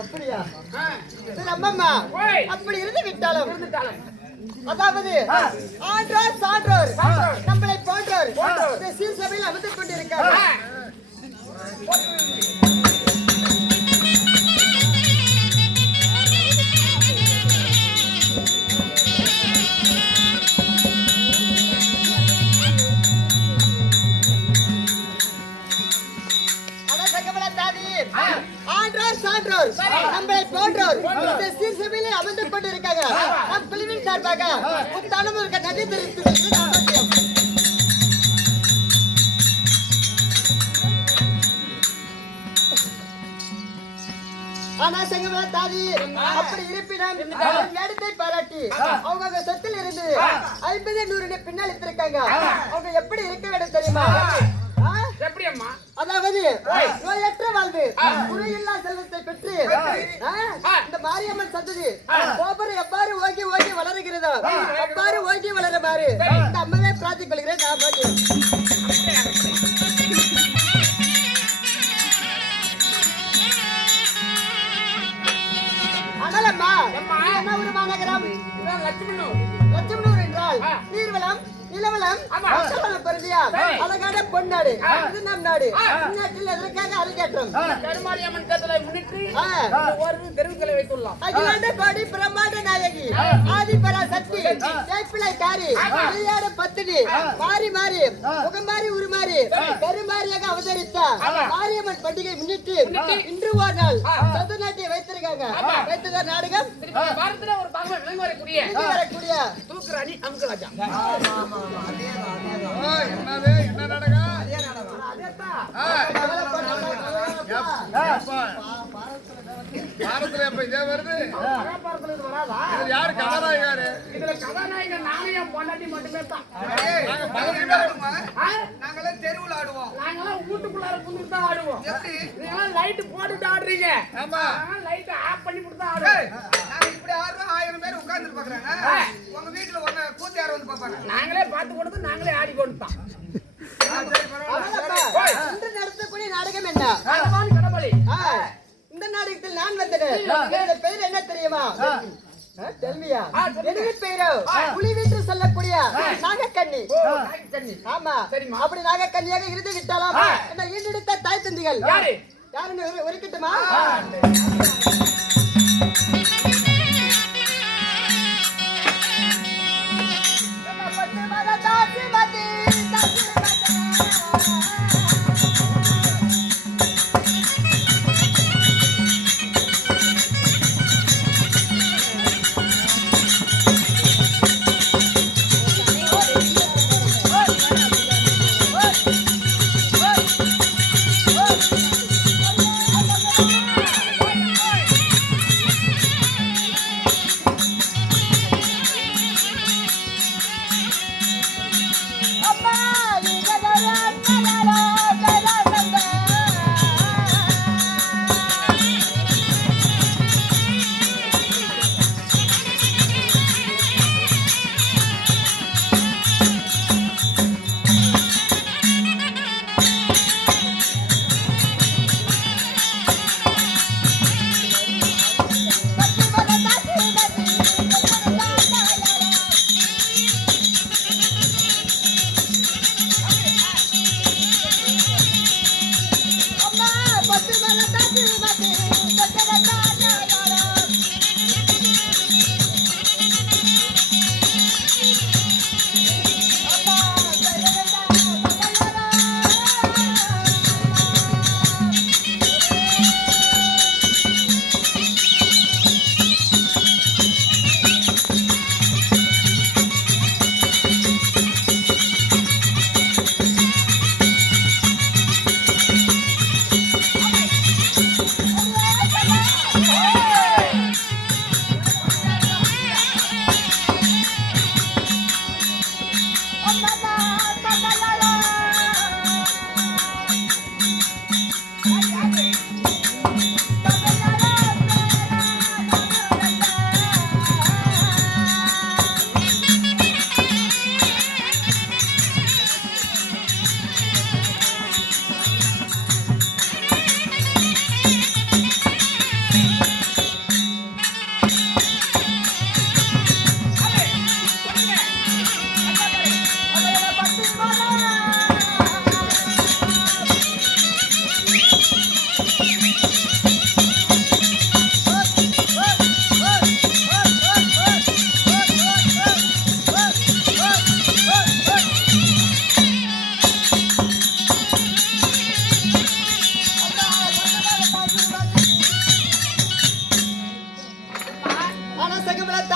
அப்படியா? அம்மம்மா அப்படி இருந்து விட்டாலும் அதாவது ஆன்றோர் சான்றோர் நம்மளை போன்றோர் இந்த சீர் சபையில் அமர்ந்து கொண்டிருக்கார். சான்றோர் நம்மளை போன்றோர் இந்த சீர் சபையிலே அமர்ந்து கொண்டிருக்காங்க. நம் குழுவின் சார்பாக முத்தாலும் இருக்க நன்றி தெரிவித்து ஆனா சங்கமல தாதி அப்படி இருப்பினும் இடத்தை பாராட்டி அவங்க சொத்தில் இருந்து 50-100 பின்னால் இருக்காங்க. அவங்க எப்படி இருக்க வேண்டும் தெரியுமா? எப்படி அம்மா? அதாவது நோயற்ற வாழ்வு குறையில்லா செல்வத்தை பெற்று இந்த மாரியம்மன் சந்ததி கோபுரம் எவ்வாறு ஓங்கி ஓங்கி வளருகிறதோ அவ்வாறு ஓங்கி வளருமாறு இந்த அம்மாவை பிரார்த்திக் கொள்கிறேன். அனலம்மா என்ன ஒரு மாநகரம்? லட்சுமணூர் என்றால் நீர்வளம் நிலவலம் பருதியா அழகான பொன்னாடு. இது நம் நாடு. நாட்டில் எதற்காக அரங்கேற்றம் கருமாரியம்மன் கட்டளை முன்னிட்டு ஒரு தெருவுகளை வைத்துள்ளோம். அகிலாண்ட கோடி பிரம்மாண்ட நாயகி ஆதிபரா சக்தி ஜெயப்பிள்ளை காரி விளையாட பத்தினி மாறி மாறி முகமாரி உருமாறி பெருமாரியாக அவதரித்த மாரியம்மன் பண்டிகை முன்னிட்டு இன்று ஒரு நாள் சது நாட்டியை வைத்திருக்காங்க. வைத்தத நாடகம் பாரதத்துல ஒரு பாகமா விளங்கி வரக்கூடிய தூக்குராணி அமுகராஜா. என்ன நாடகம்? பாரதத்துல எப்ப இதே வருது? யாரு கதாநாயகர்? இதுல கதாநாயகன் நானே என் பொண்டாட்டி மட்டுமே தான். நாங்களே தெருவுல ஆடுவோம். நாங்கெல்லாம் வீட்டுக்குள்ளார புந்துட்டு தான் ஆடுவோம். நீங்களாம் லைட் போட்டுட்டு ஆடுறீங்க. ஆமா, லைட் ஆஃப் பண்ணி போட்டு தான் ஆடுவோம். நாங்க இப்படி ஆடுறோம். 1000 பேர் உட்கார்ந்து பாக்குறாங்க. உங்க வீட்டுல ஒண்ணு கூத்தி யாரும் வந்து பாப்பாங்க. நாங்களே பார்த்து கொடுத்து நாங்களே ஆடி கொடுத்தோம். இன்று நடத்தக்கூடிய நாடகம் என்ன? கடவுளே, இந்த நாடகத்தில் நான் வந்தேன். இந்த பெயர் என்ன தெரியுமா? தெல்வியா எனது பேரோ புலிவீட்டு சொல்லக்கூடிய நாகக்கண்ணி. ஆமா, அப்படி நாகக்கண்ணியாக இருந்து விட்டாலாம் என்ன ஈண்டெடுத்த தாய் தந்திகள் யாருன்னு ஒருக்கிட்டுமா?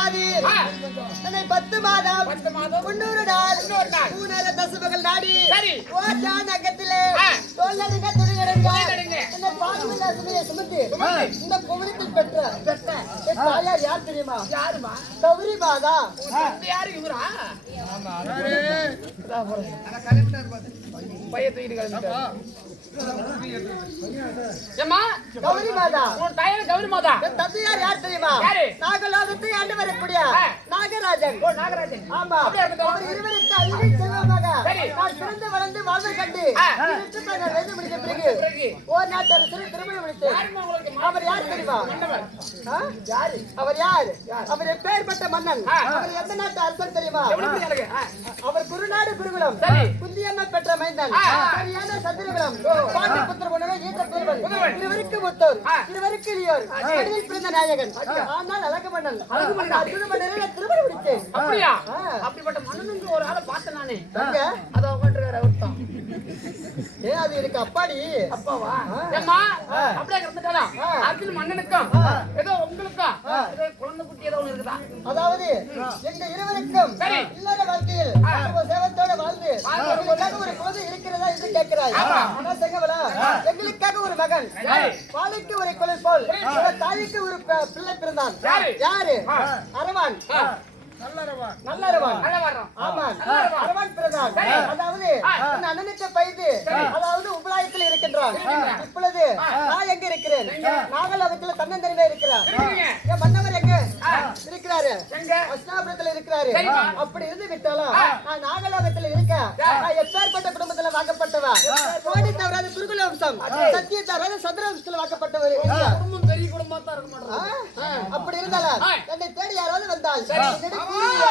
கூடாது என்னை 10 மாதம் 300 நாள் 3 தசமகள் நாடி சரி. ஓட்டான் அங்கத்திலே தோல்லடிங்க துணியடைங்க என்னை பாதுமில்ல சுமையை சுமந்து இந்த கோவிலத்தில் பெற்ற என் தாயார் யார் தெரியுமா? யாருமா? கௌரி மாதா. யாரு இவரா? ஆனா கரெக்டா இருப்பாரு. பைய தூக்கிட்டு கிளம்பிட்டாரு. ஏம்மா, கௌரி மாதா. உன் தாயார் கௌரி மாதா. என் தந்தையார் யார் தெரியுமா? யாரு? நாகலோகத்தை ஆண்டு வரக்கூடிய நாகராஜன். ஓ, நாகராஜன். ஆமா. அப்படியே இருக்கட்டும். அவர் இருவருக்கு அழிவை செல்வமாக சரி. நான் பிறந்து வளர்ந்து வாழ்வை கண்டு வெற்றி முடிந்த பிறகு பிறகு ஓர் நாட்டரசரை திருமணம் முடித்தேன். யாரும்மா உங்களுக்கு அவர் யார் தெரியுமா? மன்னவர். ஆ? யாரு? அவர் யார்? அவர் எப்பேற்பட்ட மன்னன்? அவர் எந்த நாட்டு அரசன் தெரியுமா? எவ்வளவு பெரிய அழகு? அவர் குருநாடு குருகுலம் சரி. குந்தியம்ம பெற்ற மைந்தன் சரியான சந்திரகுலம் பாண்டிபுத்திர உணவை ஈட்ட பெறுவன் புதல்வன். இருவருக்கு மூத்தோர் இருவருக்கு இளையோர் கடலில் பிறந்த நாயகன் ஆனால் அழகு மன்னன் அற்புத மன்னரை திருமணம் முடித்தேன். அப்படியா? ஆ. அப்படிப்பட்ட மன்னனுக்கு ஒரு ஆளை பார்த்தேன் நானே. எங்க? அதோ உட்காந்துருக்காரு அவர் தான். அது எனக்கு அப்பாடி. அப்பாவா? ஏம்மா, அப்படியே கிடந்துட்டாளா? அர்ஜுன் மன்னனுக்கும் ஏதோ உங்களுக்கும் ஏதோ குழந்தை குட்டி ஏதோ ஒண்ணு இருக்குதா? அதாவது எங்க இருவருக்கும் சரி. இல்லற வாழ்க்கையில் ஒரு சேவத்தோட வாழ்ந்து உங்களுக்காக ஒரு குழந்தை இருக்கிறதா என்று கேட்கிறாய். ஆனா செங்கவலா எங்களுக்காக ஒரு மகன் பாலுக்கு ஒரு குழல் போல் ஒரு தாய்க்கு ஒரு பிள்ளை பிறந்தான். யாரு? அரவான். நல்லரவான். நல்லா வர்றோம். ஆமா, அரவான் பிறந்தான். அதாவது என் அண்ணனுக்கு வயது அதாவது உபலாயத்தில் இருக்கின்றான். இப்பொழுது நான் எங்க இருக்கிறேன்? நாகலோகத்தில் தன்னந்தனிமே இருக்கிறார். என் மன்னவர் எங்க இருக்கிறாரு? எங்க? அஸ்னாபுரத்தில் இருக்கிறாரு. சரிம்மா. அப்படி இருந்து விட்டாலும் நான் நாகலோகத்தில் இருக்க நான் எப்பேற்பட்ட குடும்பத்துல வாக்கப்பட்டவா? கோடி தவறாத குருகுல வம்சம் சத்திய தவறாத சந்திர வம்சத்துல வாக்கப்பட்டவர். குடும்பம் பெரிய குடும்பமா தான் இருக்க மாட்டோம். அப்படி இருந்தாலும் என்னை தேடி யாராவது வந்தால் சரி. என்னிடம் கூறியா?